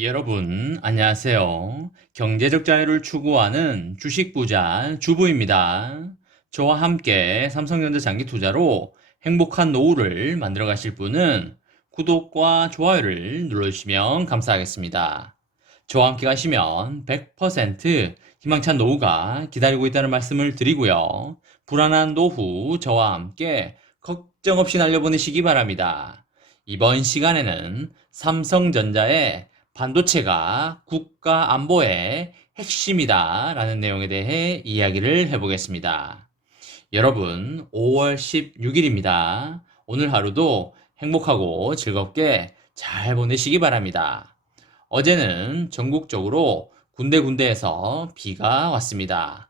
여러분, 안녕하세요. 경제적 자유를 추구하는 주식 부자 주부입니다. 저와 함께 삼성전자 장기 투자로 행복한 노후를 만들어 가실 분은 구독과 좋아요를 눌러주시면 감사하겠습니다. 저와 함께 가시면 100% 희망찬 노후가 기다리고 있다는 말씀을 드리고요. 불안한 노후 저와 함께 걱정 없이 날려보내시기 바랍니다. 이번 시간에는 삼성전자의 반도체가 국가 안보의 핵심이다 라는 내용에 대해 이야기를 해보겠습니다. 여러분, 5월 16일입니다. 오늘 하루도 행복하고 즐겁게 잘 보내시기 바랍니다. 어제는 전국적으로 군데군데에서 비가 왔습니다.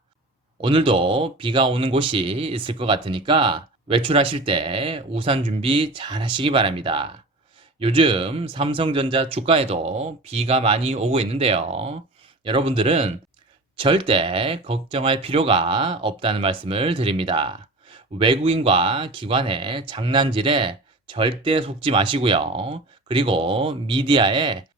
오늘도 비가 오는 곳이 있을 것 같으니까 외출하실 때 우산 준비 잘 하시기 바랍니다. 요즘 삼성전자 주가에도 비가 많이 오고 있는데요. 여러분들은 절대 걱정할 필요가 없다는 말씀을 드립니다. 외국인과 기관의 장난질에 절대 속지 마시고요. 그리고 미디어의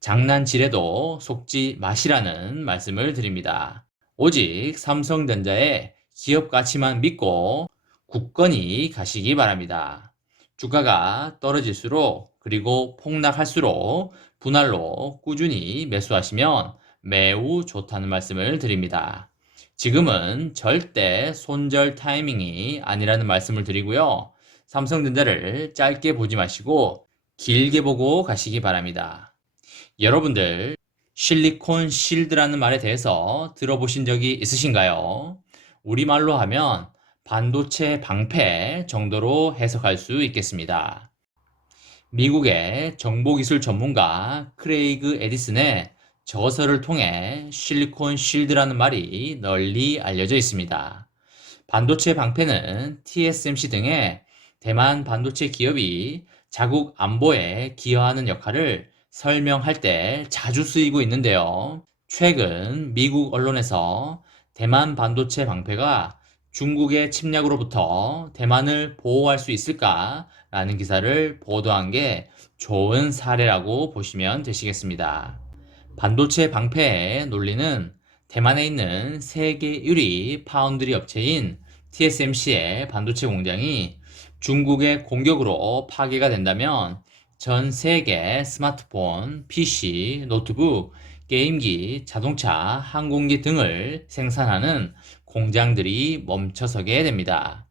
장난질에도 속지 마시라는 말씀을 드립니다. 오직 삼성전자의 기업 가치만 믿고 굳건히 가시기 바랍니다. 주가가 떨어질수록 그리고 폭락할수록 분할로 꾸준히 매수하시면 매우 좋다는 말씀을 드립니다. 지금은 절대 손절 타이밍이 아니라는 말씀을 드리고요. 삼성전자를 짧게 보지 마시고 길게 보고 가시기 바랍니다. 여러분들 실리콘 실드라는 말에 대해서 들어보신 적이 있으신가요? 우리말로 하면 반도체 방패 정도로 해석할 수 있겠습니다. 미국의 정보기술 전문가 크레이그 에디슨의 저서를 통해 실리콘 실드라는 말이 널리 알려져 있습니다. 반도체 방패는 TSMC 등의 대만 반도체 기업이 자국 안보에 기여하는 역할을 설명할 때 자주 쓰이고 있는데요. 최근 미국 언론에서 대만 반도체 방패가 중국의 침략으로부터 대만을 보호할 수 있을까라는 기사를 보도한 게 좋은 사례라고 보시면 되시겠습니다. 반도체 방패의 논리는 대만에 있는 세계 1위 파운드리 업체인 TSMC의 반도체 공장이 중국의 공격으로 파괴가 된다면 전 세계 스마트폰, PC, 노트북, 게임기, 자동차, 항공기 등을 생산하는 공장들이 멈춰서게 됩니다.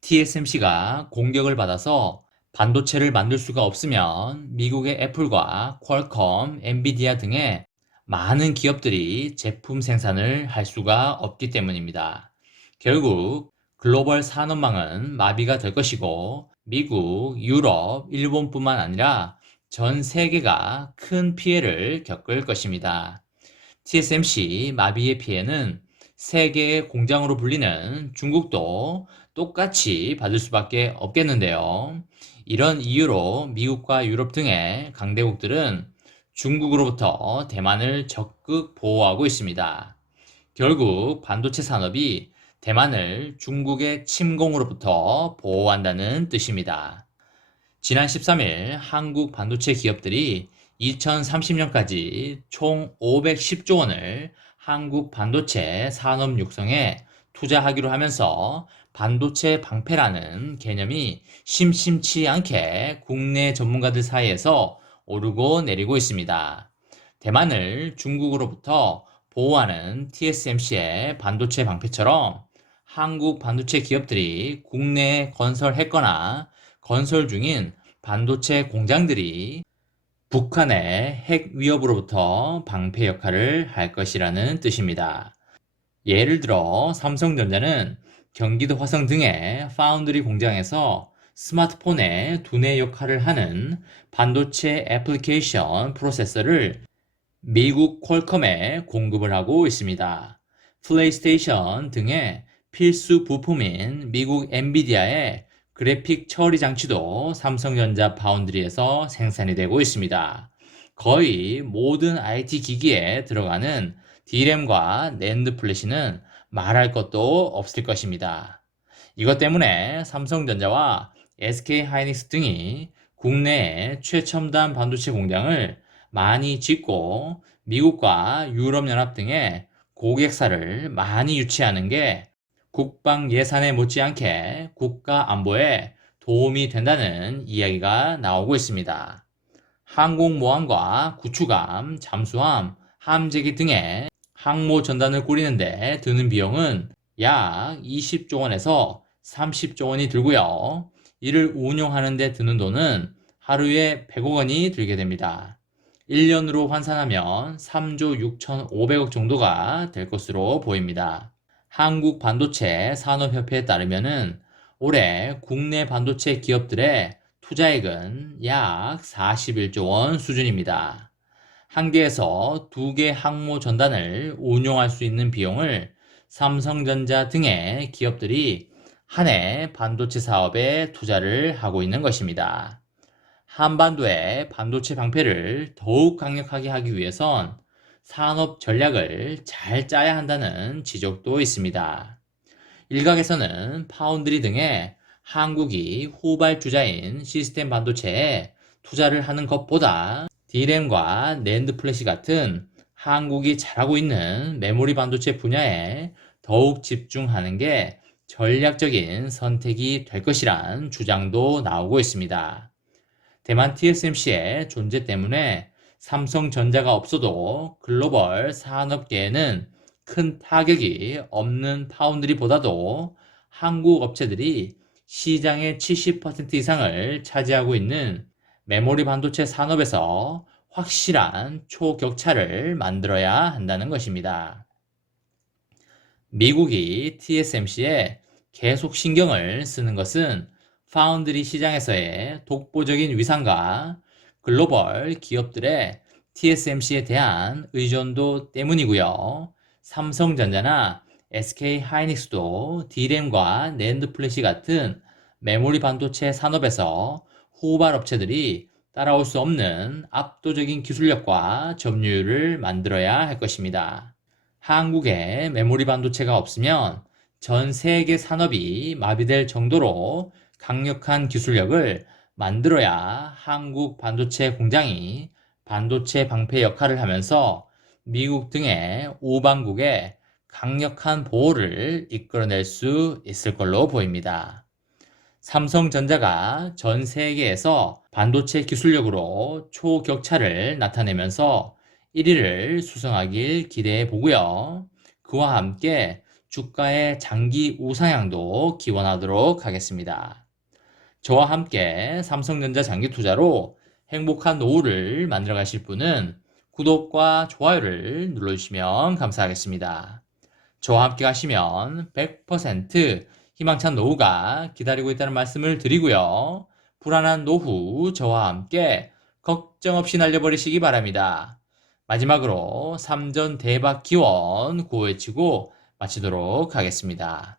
TSMC가 공격을 받아서 반도체를 만들 수가 없으면 미국의 애플과 퀄컴, 엔비디아 등의 많은 기업들이 제품 생산을 할 수가 없기 때문입니다. 결국 글로벌 산업망은 마비가 될 것이고 미국, 유럽, 일본뿐만 아니라 전 세계가 큰 피해를 겪을 것입니다. TSMC 마비의 피해는 세계의 공장으로 불리는 중국도 똑같이 받을 수밖에 없겠는데요. 이런 이유로 미국과 유럽 등의 강대국들은 중국으로부터 대만을 적극 보호하고 있습니다. 결국 반도체 산업이 대만을 중국의 침공으로부터 보호한다는 뜻입니다. 지난 13일 한국 반도체 기업들이 2030년까지 총 510조 원을 한국 반도체 산업 육성에 투자하기로 하면서 반도체 방패라는 개념이 심심치 않게 국내 전문가들 사이에서 오르고 내리고 있습니다. 대만을 중국으로부터 보호하는 TSMC의 반도체 방패처럼 한국 반도체 기업들이 국내에 건설했거나 건설 중인 반도체 공장들이 북한의 핵 위협으로부터 방패 역할을 할 것이라는 뜻입니다. 예를 들어 삼성전자는 경기도 화성 등의 파운드리 공장에서 스마트폰의 두뇌 역할을 하는 반도체 애플리케이션 프로세서를 미국 퀄컴에 공급을 하고 있습니다. 플레이스테이션 등의 필수 부품인 미국 엔비디아의 그래픽 처리 장치도 삼성전자 파운드리에서 생산이 되고 있습니다. 거의 모든 IT 기기에 들어가는 D램과 낸드 플래시는 말할 것도 없을 것입니다. 이것 때문에 삼성전자와 SK 하이닉스 등이 국내에 최첨단 반도체 공장을 많이 짓고 미국과 유럽연합 등의 고객사를 많이 유치하는 게 국방 예산에 못지않게 국가 안보에 도움이 된다는 이야기가 나오고 있습니다. 항공모함과 구축함, 잠수함, 함재기 등의 항모 전단을 꾸리는데 드는 비용은 약 20조 원에서 30조 원이 들고요. 이를 운용하는 데 드는 돈은 하루에 100억 원이 들게 됩니다. 1년으로 환산하면 3조 6,500억 정도가 될 것으로 보입니다. 한국반도체 산업협회에 따르면은 올해 국내 반도체 기업들의 투자액은 약 41조 원 수준입니다. 한 개에서 두 개 항모 전단을 운용할 수 있는 비용을 삼성전자 등의 기업들이 한 해 반도체 사업에 투자를 하고 있는 것입니다. 한반도의 반도체 방패를 더욱 강력하게 하기 위해선 산업 전략을 잘 짜야 한다는 지적도 있습니다. 일각에서는 파운드리 등의 한국이 후발주자인 시스템 반도체에 투자를 하는 것보다 D램과 낸드 플래시 같은 한국이 잘하고 있는 메모리 반도체 분야에 더욱 집중하는 게 전략적인 선택이 될 것이란 주장도 나오고 있습니다. 대만 TSMC의 존재 때문에 삼성전자가 없어도 글로벌 산업계에는 큰 타격이 없는 파운드리보다도 한국 업체들이 시장의 70% 이상을 차지하고 있는 메모리 반도체 산업에서 확실한 초격차를 만들어야 한다는 것입니다. 미국이 TSMC에 계속 신경을 쓰는 것은 파운드리 시장에서의 독보적인 위상과 글로벌 기업들의 TSMC에 대한 의존도 때문이고요. 삼성전자나 SK 하이닉스도 D램과 낸드 플래시 같은 메모리 반도체 산업에서 후발 업체들이 따라올 수 없는 압도적인 기술력과 점유율을 만들어야 할 것입니다. 한국에 메모리 반도체가 없으면 전 세계 산업이 마비될 정도로 강력한 기술력을 만들어야 한국 반도체 공장이 반도체 방패 역할을 하면서 미국 등의 우방국의 강력한 보호를 이끌어낼 수 있을 걸로 보입니다. 삼성전자가 전 세계에서 반도체 기술력으로 초격차를 나타내면서 1위를 수성하길 기대해 보고요. 그와 함께 주가의 장기 우상향도 기원하도록 하겠습니다. 저와 함께 삼성전자 장기 투자로 행복한 노후를 만들어 가실 분은 구독과 좋아요를 눌러주시면 감사하겠습니다. 저와 함께 하시면 100% 희망찬 노후가 기다리고 있다는 말씀을 드리고요. 불안한 노후 저와 함께 걱정 없이 날려버리시기 바랍니다. 마지막으로 3전 대박 기원 구호외치고 마치도록 하겠습니다.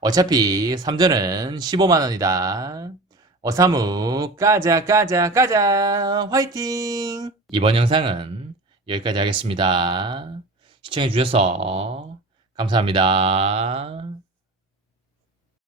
어차피 3전은 15만원이다. 어사무 까자 까자 까자 화이팅! 이번 영상은 여기까지 하겠습니다. 시청해주셔서 감사합니다.